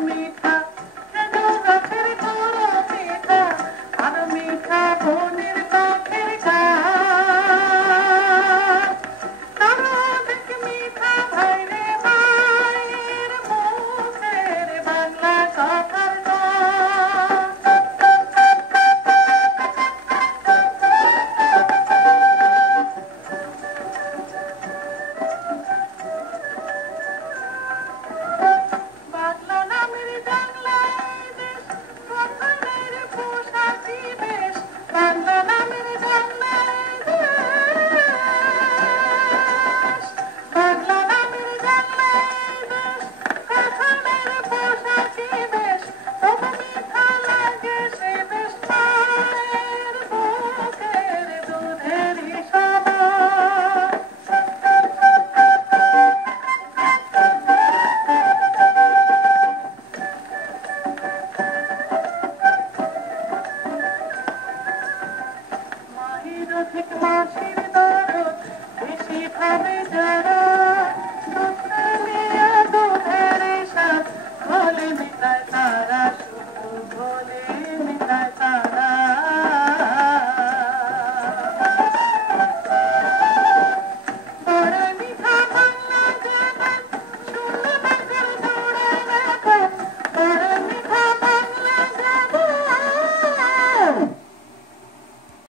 মিঠা খেজুর গাছের কলা মিঠা আর মিঠা বনের কাঠের গাছ তারা দেখ মিঠা ভাইরে মায়ের মুখের বাংলা কথার বাংলা নামের বাংলায় দেশ কথানের পোশাকি বেশ বাংলা নামের বাংলায় দেশ বাংলা নামের বাংলায় দেশ কথানের পোশাকি বেশ তবু মিঠা লাগে সে দেশ মায়ের বুকের দুধেরই সমান মাহির অধিক মাসির দরদ বেশি ভাবে যারা